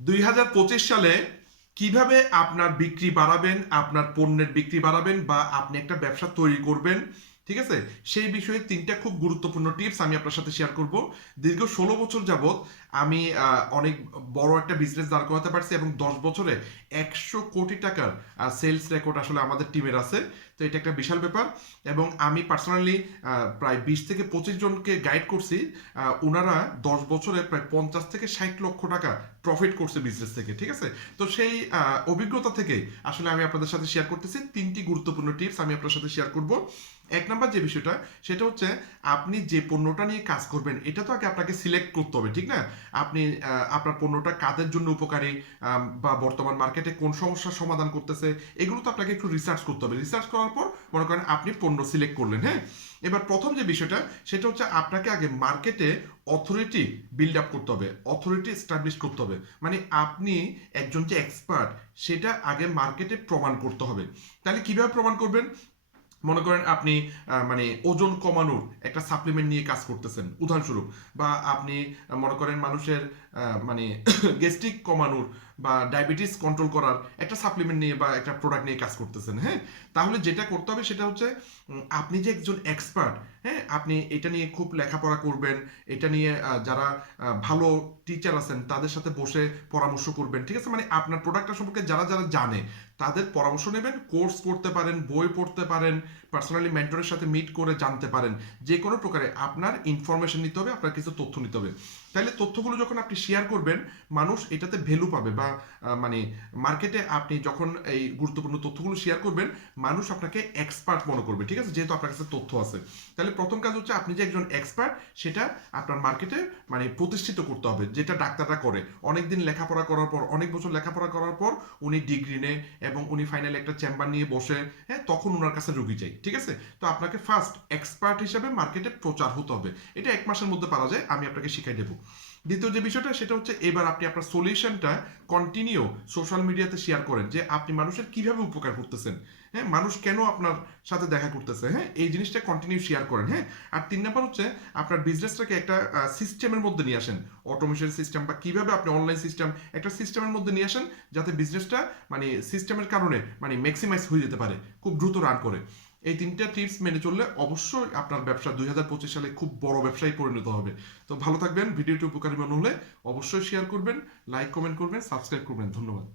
2025 সালে কিভাবে আপনার বিক্রি বাড়াবেন, আপনার পণ্যের বিক্রি বাড়াবেন বা আপনি একটা ব্যবসা তৈরি করবেন, ঠিক আছে, সেই বিষয়ে তিনটা খুব গুরুত্বপূর্ণ টিপস আমি আপনার সাথে শেয়ার করব। দীর্ঘ 16 বছর যাবৎ আমি অনেক বড় একটা বিজনেস দাঁড় করাতে পারছি এবং 10 বছরে 100 কোটি টাকার সেলস রেকর্ড আসলে আমাদের টিমের আছে। তো এটা একটা বিশাল ব্যাপার। এবং আমি পার্সোনালি প্রায় 20 থেকে 25 জনকে গাইড করছি। ওনারা 10 বছরে প্রায় 50 থেকে 60 লক্ষ টাকা প্রফিট করছে বিজনেস থেকে, ঠিক আছে। তো সেই অভিজ্ঞতা থেকে আসলে আমি আপনাদের সাথে শেয়ার করতেছি তিনটি গুরুত্বপূর্ণ টিপস আমি আপনার সাথে শেয়ার করব। এক নাম্বার যে বিষয়টা, সেটা হচ্ছে আপনি যে পণ্যটা নিয়ে কাজ করবেন এটা তো আগে আপনাকে সিলেক্ট করতে হবে, ঠিক না? আপনি আপনার পণ্যটা কাদের জন্য উপকারী, বা বর্তমান মার্কেটে কোন সমস্যার সমাধান করতেছে, এগুলো তো আপনাকে একটু রিসার্চ করতে হবে। রিসার্চ করার পর মনে করেন আপনি পণ্য সিলেক্ট করলেন, হ্যাঁ। এবার প্রথম যে বিষয়টা, সেটা হচ্ছে আপনাকে আগে মার্কেটে অথরিটি বিল্ড আপ করতে হবে, অথরিটি এস্টাবলিশ করতে হবে। মানে আপনি একজন যে এক্সপার্ট সেটা আগে মার্কেটে প্রমাণ করতে হবে। তাহলে কিভাবে প্রমাণ করবেন? মনে করেন আপনি মানে ওজন কমানোর একটা সাপ্লিমেন্ট নিয়ে কাজ করতেছেন উদাহরণস্বরূপ, বা আপনি মনে করেন মানুষের মানে গ্যাস্ট্রিক কমানোর বা ডায়াবেটিস কন্ট্রোল করার একটা সাপ্লিমেন্ট নিয়ে বা একটা প্রোডাক্ট নিয়ে কাজ করতেছেন, হ্যাঁ। তাহলে যেটা করতে হবে সেটা হচ্ছে আপনি যে একজন এক্সপার্ট, হ্যাঁ, আপনি এটা নিয়ে খুব লেখাপড়া করবেন, এটা নিয়ে যারা ভালো টিচার আছেন তাদের সাথে বসে পরামর্শ করবেন, ঠিক আছে। মানে আপনার প্রোডাক্টটা সম্পর্কে যারা যারা জানে তাদের পরামর্শ নেবেন, কোর্স করতে পারেন, বই পড়তে পারেন, পার্সোনালি মেন্টরের সাথে মিট করে জানতে পারেন। যে কোনো প্রকারে আপনার ইনফরমেশন নিতে হবে, আপনার কিছু তথ্য নিতে হবে। তাহলে তথ্যগুলো যখন আপনি শেয়ার করবেন মানুষ এটাতে ভ্যালু পাবে, বা মানে মার্কেটে আপনি যখন এই গুরুত্বপূর্ণ তথ্যগুলো শেয়ার করবেন মানুষ আপনাকে এক্সপার্ট মনে করবে, ঠিক আছে, যেহেতু আপনার কাছে তথ্য আছে। তাহলে প্রথম কাজ হচ্ছে আপনি যে একজন এক্সপার্ট সেটা আপনার মার্কেটে মানে প্রতিষ্ঠিত করতে হবে, যেটা ডাক্তাররা করে। অনেকদিন লেখাপড়া করার পর, অনেক বছর লেখাপড়া করার পর উনি ডিগ্রি নেয় এবং উনি ফাইনালি একটা চেম্বার নিয়ে বসে, হ্যাঁ, তখন ওনার কাছে রুগী চাই, ঠিক আছে। তো আপনাকে ফার্স্ট এক্সপার্ট হিসেবে মার্কেটে প্রচার হতে হবে। এটা 1 মাসের মধ্যে পারা যায়, আমি আপনাকে শিখাই দেবো। দ্বিতীয় যে বিষয়টা সেটা হচ্ছে এবার আপনি আপনার সলিউশনটা কন্টিনিউ সোশ্যাল মিডিয়াতে শেয়ার করেন, যে আপনি মানুষের কিভাবে উপকার করতেছেন, হ্যাঁ, মানুষ কেন আপনার সাথে দেখা করতেছে, হ্যাঁ, এই জিনিসটা কন্টিনিউ শেয়ার করেন, হ্যাঁ। আর 3 নাম্বার হচ্ছে আপনার বিজনেসটাকে একটা সিস্টেমের মধ্যে নিয়ে আসেন, অটোমেশন সিস্টেম বা কিভাবে আপনি অনলাইন সিস্টেম, একটা সিস্টেমের মধ্যে নিয়ে আসেন, যাতে বিজনেসটা মানে সিস্টেমের কারণে মানে ম্যাক্সিমাইজ হয়ে যেতে পারে, খুব দ্রুত রান করে। এই 3টা টিপস মেনে চললে অবশ্যই আপনার ব্যবসা 2025 সালে খুব বড় ব্যবসায় পরিণত হবে। তো ভালো থাকবেন। ভিডিওটি উপকারী মনে হলে অবশ্যই শেয়ার করবেন, লাইক কমেন্ট করবেন, সাবস্ক্রাইব করবেন। ধন্যবাদ।